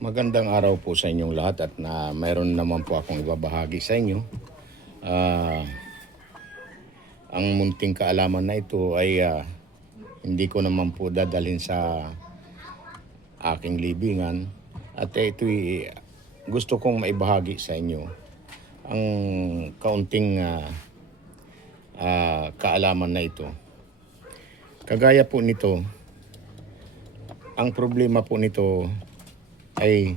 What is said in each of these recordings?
Magandang araw po sa inyong lahat at mayroon naman po akong ibabahagi sa inyo. Ah, ang munting kaalaman na ito ay hindi ko naman po dadalhin sa aking libingan at ito'y gusto kong maibahagi sa inyo ang kaunting kaalaman na ito. Kagaya po nito, ang problema po nito ay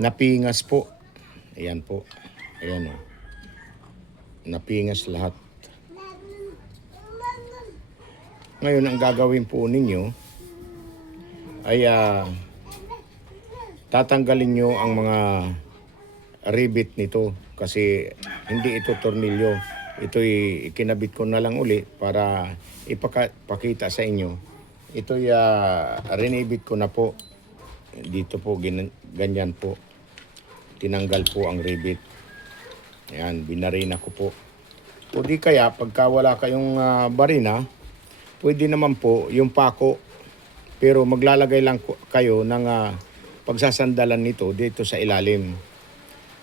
napingas po. Ayan po. Ayan o. Napingas lahat. Ngayon, ang gagawin po ninyo ay tatanggalin nyo ang mga rivet nito kasi hindi ito tornilyo. Ito'y ikinabit ko na lang uli para ipakita sa inyo. Ito'y rinibit ko na po. Dito po, ganyan po. Tinanggal po ang rivet. Ayan, binarina ko po. O di kaya, pagka wala kayong barina, pwede naman po yung pako. Pero maglalagay lang kayo ng pagsasandalan nito dito sa ilalim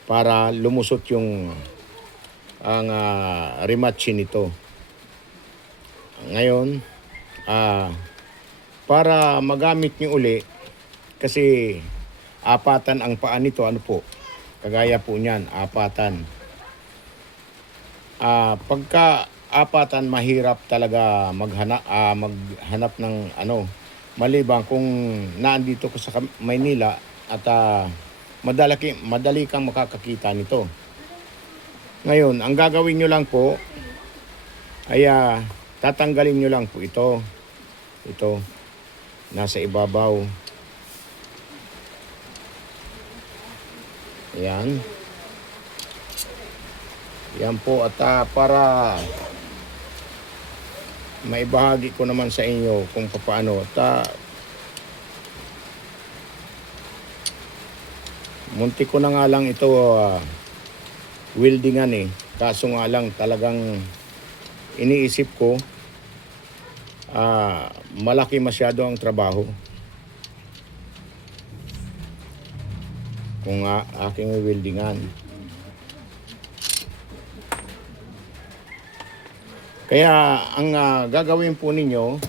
para lumusot yung ang rematch nito. Ngayon, para magamit nyo uli, kasi apatan ang paa nito, ano po, kagaya po niyan, apatan. Pagka apatan, mahirap talaga maghanap ng ano, maliban kung naandito ko sa Maynila at madali kang makakakita nito. Ngayon, ang gagawin nyo lang po ay tatanggalin nyo lang po ito. Ito, nasa ibabaw. Ayan. Yan po at para maibahagi ko naman sa inyo kung paano. Munti ko na nga lang ito weldingan eh. Kaso nga lang talagang iniisip ko malaki masyado ang trabaho. Kung aking weldingan. Kaya ang gagawin po ninyo,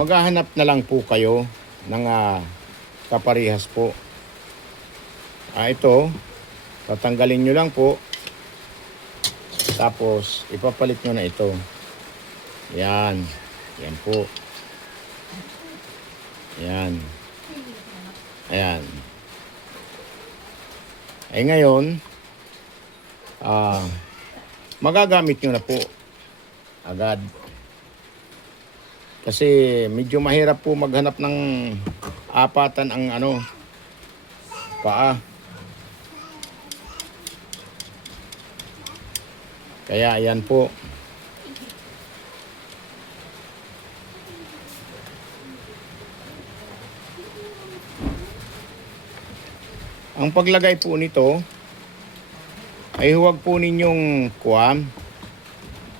maghahanap na lang po kayo ng kaparehas po. Ito, tatanggalin nyo lang po. Tapos, ipapalit nyo na ito. Yan. Yan po. Yan. Ayan. Ay ngayon, magagamit nyo na po agad. Kasi medyo mahirap po maghanap ng apatan ang paa. Kaya ayan po. Ang paglagay po nito ay huwag po ninyong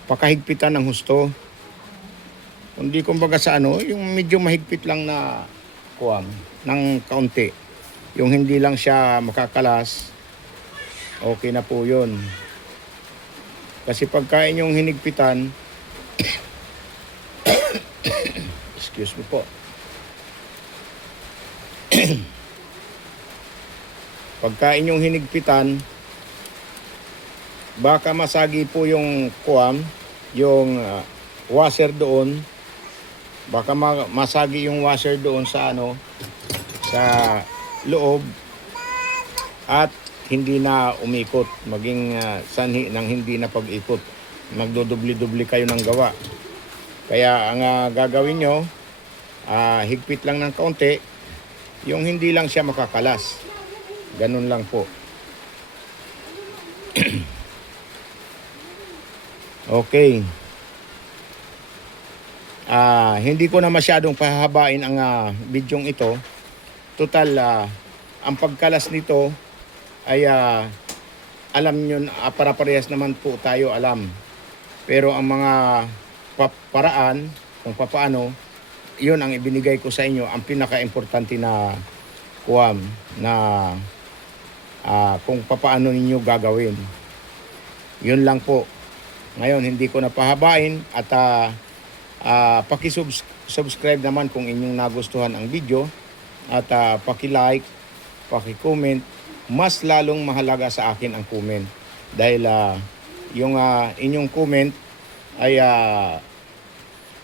pakahigpitan ng husto. Kundi kumbaga sa yung medyo mahigpit lang na ng kaunti. Yung hindi lang siya makakalas, okay na po yun. Kasi pagka inyong hinigpitan, excuse me po. Pagka inyong hinigpitan, baka masagi po yung yung washer doon. Baka masagi yung washer doon sa sa loob at hindi na umikot, maging sanhi ng hindi na pag-ikot. Magdodubli-dubli kayo ng gawa. Kaya ang gagawin nyo, higpit lang ng kaunti, yung hindi lang siya makakalas. Ganun lang po. Okay. Hindi ko na masyadong pahahabain ang bidyong ito. Total, ang pagkalas nito ay alam nyo, para-parehas naman po tayo alam. Pero ang mga paraan kung paano, yun ang ibinigay ko sa inyo, ang pinaka-importante na kuwam na kung papaano ninyo gagawin. Yun lang po. Ngayon, hindi ko na pahabain at paki-subscribe naman kung inyong nagustuhan ang video at paki-like, paki-comment. Mas lalong mahalaga sa akin ang comment dahil yung inyong comment ay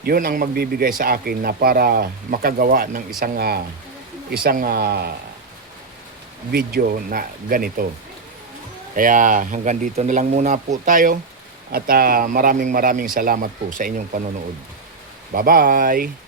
yun ang magbibigay sa akin na para makagawa ng isang video na ganito. Kaya hanggang dito na lang muna po tayo at maraming salamat po sa inyong panonood. Bye-bye!